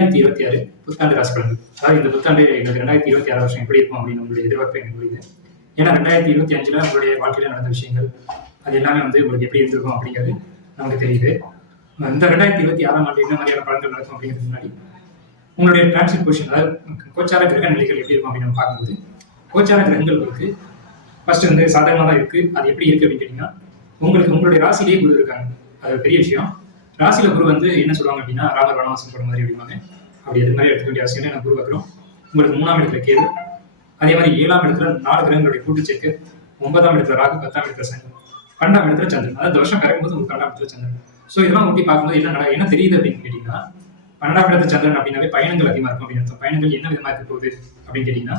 2026 புத்தாண்டு ராசி பலன்கள். அதாவது இந்த புத்தாண்டு எங்களுக்கு 2026 வருஷம் எப்படி இருக்கும் அப்படின்னு உங்களுடைய எதிர்பார்ப்பு எனக்கு புரியுது. ஏன்னா 2025ல உங்களுடைய வாழ்க்கையில நடந்த விஷயங்கள் அது எல்லாமே உங்களுக்கு எப்படி இருந்திருக்கும் அப்படிங்கிறது நமக்கு தெரியுது. இந்த 2026ஆம் ஆண்டு என்ன மாதிரியான பலன்கள் நடக்கும் அப்படிங்கிறது முன்னாடி உங்களுடைய டிரான்சிட் பொசிஷன், அதாவது கோச்சார கிரக நிலைகள் எப்படி இருக்கும் அப்படின்னு நம்ம பார்க்கும்போது, கோச்சார கிரகங்களுக்கு ஃபர்ஸ்ட் சாதகமாக தான் இருக்கு. அது எப்படி இருக்கு அப்படின்னு கேட்டீங்கன்னா, உங்களுடைய ராசிலேயே குரு இருக்காங்க. அது பெரிய விஷயம். ராசியில குரு என்ன சொல்லுவாங்க அப்படின்னா, ராமர் வனவாசம் போற மாதிரி அப்படிவாங்க. அப்படி எது மாதிரி எடுத்துக்க வேண்டிய அவசியம் இல்லை. குரு வைக்கிறோம். உங்களுக்கு 3ஆம் இடத்துல கேது, அதே மாதிரி 7ஆம் இடத்துல 4 கிரகங்களுடைய கூட்டு சேர்க்கு, 9ஆம் இடத்துல ராகு, 10ஆம் இடத்துல சனி, 12ஆம் இடத்துல சந்திரன். அதாவது இந்த வருஷம் பிறக்கும்போது உங்களுக்கு 12ஆம் இடத்துல சந்திரன். ஸோ இதெல்லாம் ஊட்டி பார்க்கும்போது என்ன தெரியுது அப்படின்னு கேட்டீங்கன்னா, 12ஆம் இடத்துல சந்திரன் அப்படின்னாவே பயணங்கள் அதிகமாக இருக்கும் அப்படின்னு அர்த்தம். பயணங்கள் என்ன விதமா இருக்க போகுது அப்படின்னு கேட்டீங்கன்னா,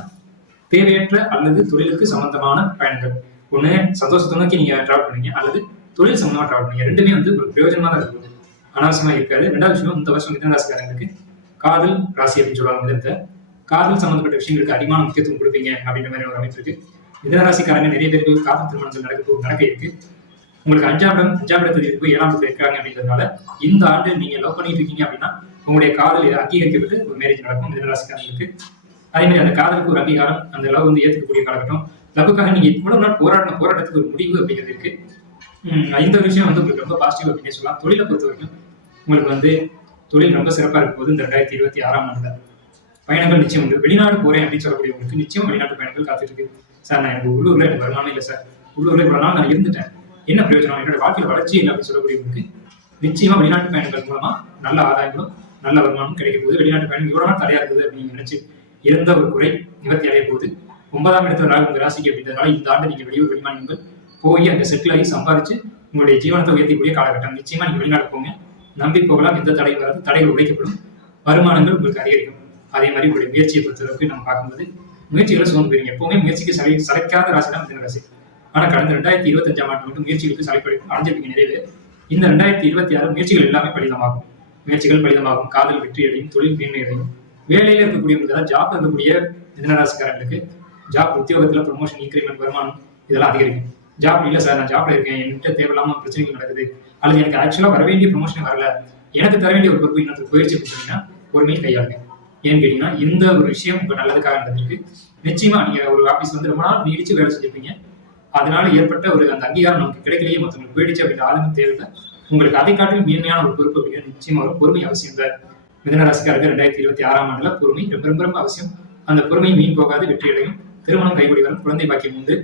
தேவையற்ற அல்லது தொழிலுக்கு சம்பந்தமான பயணங்கள். ஒண்ணு சந்தோஷத்தை நோக்கி நீங்க டிராவல் பண்ணீங்க, அல்லது தொழில் சம்பந்தமா டிராவல் பண்ணீங்க. ரெண்டுமே ஒரு பிரயோஜனமா தான் இருக்கும், அனாவசியமா இருக்காது. ரெண்டாவது விஷயம், இந்த வருஷம் மிதன ராசிக்காரங்களுக்கு காதல் ராசி அப்படின்னு சொல்லுவாங்க. மிதனத்தை காதல் சம்பந்தப்பட்ட விஷயங்களுக்கு அதிகமான முக்கியத்துவம் கொடுப்பீங்க அப்படின்ற மாதிரி ஒரு அமைப்பு இருக்கு. மிதன ராசிக்காரங்க நிறைய பேருக்கு காதல் திருமணங்கள் நடக்க இருக்கு. உங்களுக்கு 5ஆம் இடத்துல இருக்கு, 7ஆம் இடத்துல இருக்காங்க அப்படின்றதுனால இந்த ஆண்டு நீங்க லவ் பண்ணிட்டு இருக்கீங்க அப்படின்னா உங்களுடைய காதல் அங்கீகரிக்கப்பட்டு ஒரு மேரேஜ் நடக்கும் மிதன ராசிக்காரங்களுக்கு. அதே மாதிரி அந்த காதலுக்கு ஒரு அங்கீகாரம், அந்த லவ் ஏற்றுக்கக்கூடிய காலகட்டம். லவ்வுக்காக நீங்க இவ்வளவு நாள் போராட்டத்துக்கு ஒரு முடிவு அப்படிங்கிறது இருக்கு. இந்த விஷயம் உங்களுக்கு ரொம்ப பாசிட்டிவ் அப்படின்னு சொல்லலாம். தொழிலை பொறுத்த வரைக்கும் உங்களுக்கு தொழில் ரொம்ப சிறப்பா இருக்கும் போது இந்த 2026ஆம் ஆண்டுல பயணங்கள் நிச்சயம் உண்டு. வெளிநாடு போறேன் அப்படின்னு சொல்லக்கூடியவங்களுக்கு நிச்சயம் வெளிநாட்டு பயணங்கள் காத்துட்டு இருக்கு. சார், நான் உள்ளூர்ல எனக்கு வருமானம் இல்லை சார், உள்ளூர்ல இவ்வளவு நாள் நான் இருந்துட்டேன், என்ன பிரயோஜனம், என்னோட வாழ்க்கையில வளர்ச்சி இல்லை அப்படின்னு சொல்லக்கூடியவங்களுக்கு நிச்சயமா வெளிநாட்டு பயணங்கள் மூலமா நல்ல ஆதாயங்களும் நல்ல வருமானம் கிடைக்க போகுது. வெளிநாட்டு பயணம் இவ்வளவு நாள் தடையா இருக்குது அப்படின்னு நினைச்சு இருந்த ஒரு குறை நிவர்த்தி அடைய போகுது. 9ஆம் இடத்துல ராகு உங்க ராசிக்கு அப்படின்றதுனால இந்த ஆண்டு நீங்க வெளியூர் வெளிமாநிலங்கள் போய் அங்க செட்டில் ஆகி சம்பாரிச்சு உங்களுடைய ஜீவனத்தை உயர்த்தக்கூடிய காலகட்டம். நிச்சயமா நீங்க வெளிநாடு போங்க, நம்பி போகலாம். எந்த தடை வராது, தடைகள் உடைக்கப்படும், வருமானங்கள் உங்களுக்கு அதிகரிக்கும். அதே மாதிரி உங்களுடைய முயற்சியை பொறுத்தளவுக்கு நம்ம பார்க்கும்போது முயற்சிகளை சோர்ந்து போயிருங்க. எப்பவுமே முயற்சிக்கு சளைக்காத ராசி தான் மிதன ராசி. ஆனா கடந்த 2025ஆம் ஆண்டு மட்டும் முயற்சிகளுக்கு சளைப்படி அடைஞ்சிருப்பீங்க நிறைய பேர். இந்த 2026 முயற்சிகள் எல்லாமே பலிதமாகும். முயற்சிகள் பலிதமாகும், காதல் வெற்றி அடையும், தொழில் மேன்மை அடையும். வேலையில இருக்கக்கூடியவங்களுக்கு, ஜாப் இருக்கக்கூடிய மிதன ராசிக்காரங்களுக்கு ஜாப் உத்தியோகத்துல ப்ரமோஷன், இன்கிரிமெண்ட், வருமானம் இதெல்லாம் அதிகரிக்கும். ஜாப் இல்லை சார், நான் ஜாப்ல இருக்கேன், என்கிட்ட தேவையில்லாம பிரச்சனைகள் நடக்குது, அல்லது எனக்கு ஆக்சுவலா வர வேண்டிய ப்ரமோஷன் வரல, எனக்கு தர வேண்டிய ஒரு பொறுப்பு இன்னொரு போயிடுச்சு கொடுத்தீங்கன்னா பொறுமையை கையாளுங்க. ஏன்னு கேட்டீங்கன்னா, இந்த ஒரு விஷயம் உங்க நல்லதுக்காக நடந்திருக்கு. நிச்சயமா நீங்க ஒரு ஆபீஸ் ரொம்ப நாள் நீடிச்சு வேலை செஞ்சிருப்பீங்க, அதனால ஏற்பட்ட அந்த அங்கீகாரம் நமக்கு கிடைக்கலையே, மற்றவங்களுக்கு போயிடுச்சு அப்படின்ற ஆளுங்க தேவையில்லை. உங்களுக்கு அதை காட்டிலும் மேன்மையான ஒரு பொறுப்பு அப்படிங்கிறது நிச்சயமா ஒரு பொறுமை அவசியம். இந்த மிதன ராசிக்காரருக்கு 2026ஆம் ஆண்டுல பொறுமை ரொம்ப ரொம்ப ரொம்ப அவசியம். அந்த பொறுமை மீன் போகாது, வெற்றி அடையும், திருமணம் கைகூடி வரும், குழந்தை பாக்கியம் உண்டு.